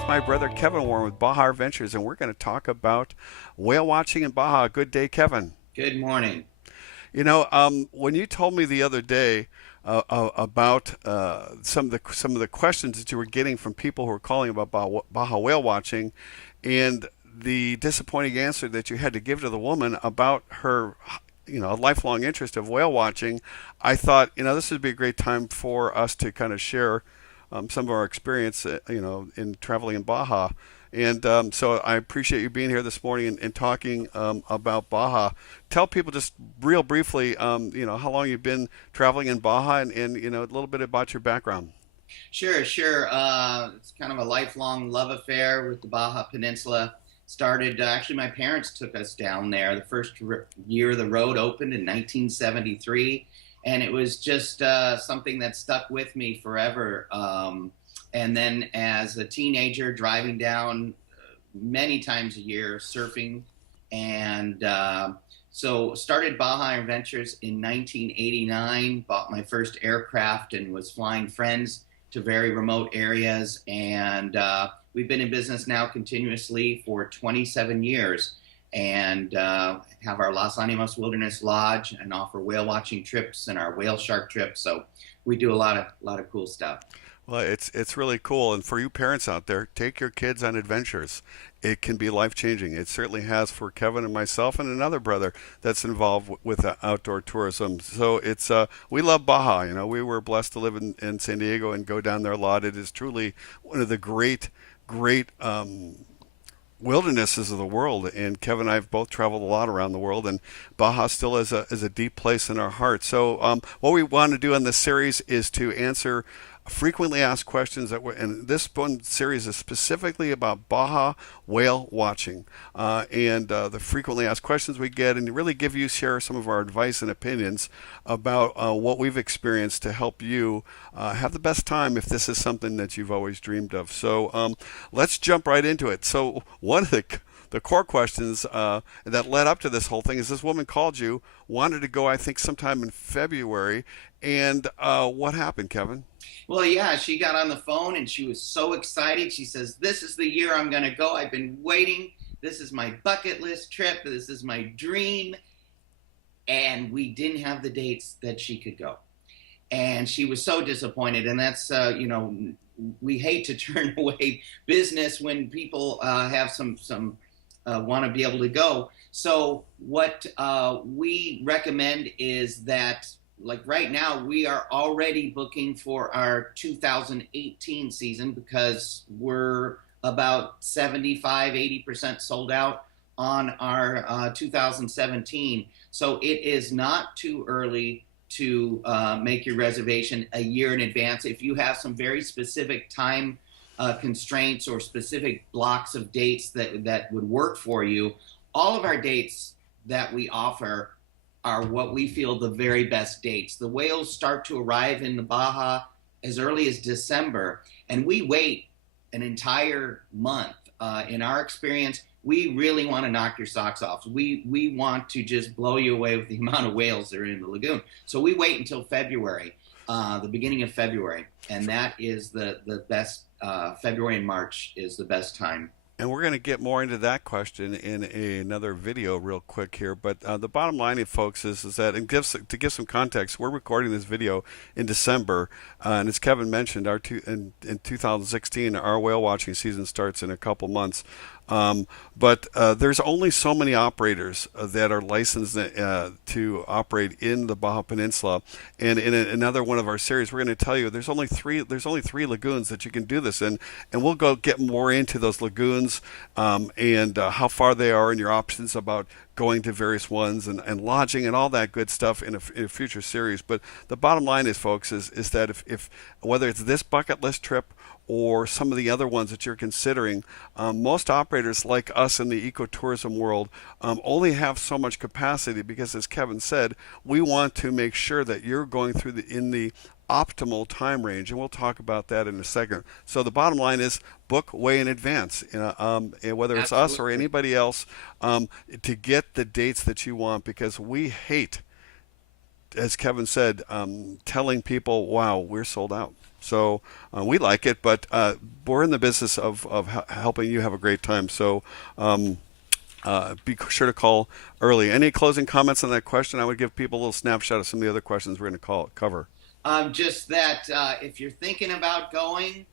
with my brother Kevin Warren with Baja Adventures, and we're going to talk about whale watching in Baja. Good day, Kevin. Good morning. When you told me the other day about some of the questions that you were getting from people who were calling about Baja whale watching, and the disappointing answer that you had to give to the woman about her, lifelong interest of whale watching, I thought, this would be a great time for us to kind of share some of our experience, in traveling in Baja. And so I appreciate you being here this morning and talking about Baja. Tell people just real briefly, how long you've been traveling in Baja and a little bit about your background. Sure. It's kind of a lifelong love affair with the Baja Peninsula. Started, actually, my parents took us down there. The first year the road opened in 1973, and it was just something that stuck with me forever. And then as a teenager, driving down many times a year, surfing, and so started Baja Adventures in 1989. Bought my first aircraft and was flying friends to very remote areas. And we've been in business now continuously for 27 years, and have our Las Animas Wilderness Lodge and offer whale watching trips and our whale shark trips. So we do a lot of cool stuff. Well, it's really cool, and for you parents out there, take your kids on adventures. It can be life changing. It certainly has for Kevin and myself and another brother that's involved with outdoor tourism. So it's we love Baja. We were blessed to live in San Diego and go down there a lot. It is truly one of the great wildernesses of the world. And Kevin and I have both traveled a lot around the world, and Baja still is a deep place in our heart. So what we want to do in this series is to answer frequently asked questions and this one series is specifically about Baja whale watching, and the frequently asked questions we get, and really share some of our advice and opinions about what we've experienced to help you have the best time if this is something that you've always dreamed of. So let's jump right into it. So one of the core questions that led up to this whole thing is this woman called you, wanted to go, I think, sometime in February. And what happened, Kevin? Well, yeah, she got on the phone and she was so excited. She says, "This is the year I'm going to go. I've been waiting. This is my bucket list trip. This is my dream." And we didn't have the dates that she could go. And she was so disappointed. And that's, we hate to turn away business when people have some want to be able to go. So what we recommend is that, like right now, we are already booking for our 2018 season because we're about 75-80% sold out on our 2017. So it is not too early to make your reservation a year in advance. If you have some very specific time constraints or specific blocks of dates that would work for you, all of our dates that we offer are what we feel the very best dates. The whales start to arrive in the Baja as early as December, and we wait an entire month. In our experience, we really want to knock your socks off. We want to just blow you away with the amount of whales that are in the lagoon. So we wait until February, the beginning of February, and that is the best. February and March is the best time. And we're going to get more into that question in another video real quick here. But the bottom line, folks, is that, and to give some context, we're recording this video in December. And as Kevin mentioned, in 2016, our whale watching season starts in a couple months. But there's only so many operators that are licensed to operate in the Baja Peninsula. And in another one of our series, we're going to tell you there's only three lagoons that you can do this in, and we'll go get more into those lagoons and how far they are and your options about going to various ones and lodging and all that good stuff in a future series. But the bottom line is, folks, is that if whether it's this bucket list trip or some of the other ones that you're considering, most operators like us in the ecotourism world only have so much capacity because, as Kevin said, we want to make sure that you're going through in the optimal time range, and we'll talk about that in a second. So the bottom line is book way in advance, and whether it's us or Absolutely. anybody else, to get the dates that you want, because we hate, as Kevin said, telling people, "Wow, we're sold out." So we like it, but we're in the business of helping you have a great time. So be sure to call early. Any closing comments on that question? I would give people a little snapshot of some of the other questions we're going to cover. Just that if you're thinking about going,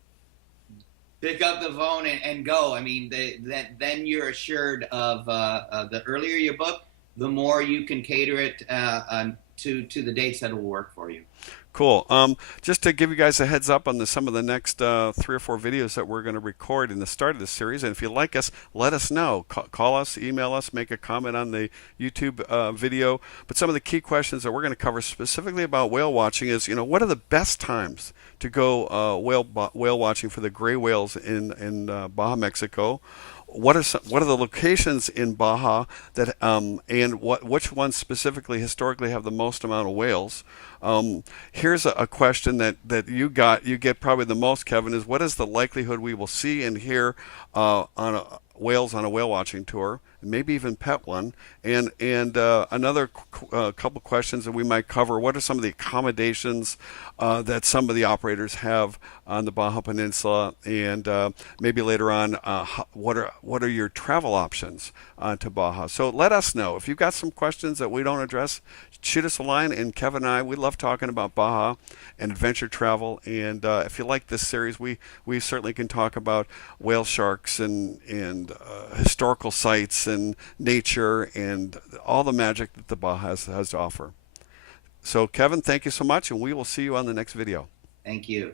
pick up the phone and go. I mean, then you're assured of the earlier you book, the more you can cater it to the dates that will work for you. Cool. Just to give you guys a heads up on some of the next 3 or 4 videos that we're going to record in the start of this series. And if you like us, let us know. Call us, email us, make a comment on the YouTube video. But some of the key questions that we're going to cover specifically about whale watching is, what are the best times to go whale watching for the gray whales in Baja, Mexico? What are the locations in Baja that and which ones specifically historically have the most amount of whales? Here's a question that you get probably the most, Kevin, is what is the likelihood we will see and hear whales on a whale watching tour, maybe even pet one? And another couple questions that we might cover: what are some of the accommodations that some of the operators have on the Baja Peninsula, and maybe later on, what are your travel options to Baja? So let us know if you've got some questions that we don't address. Shoot us a line, and Kevin and I, we love talking about Baja and adventure travel. And if you like this series, we certainly can talk about whale sharks and historical sites and nature and all the magic that the Baja has to offer. So Kevin, thank you so much, and we will see you on the next video. Thank you.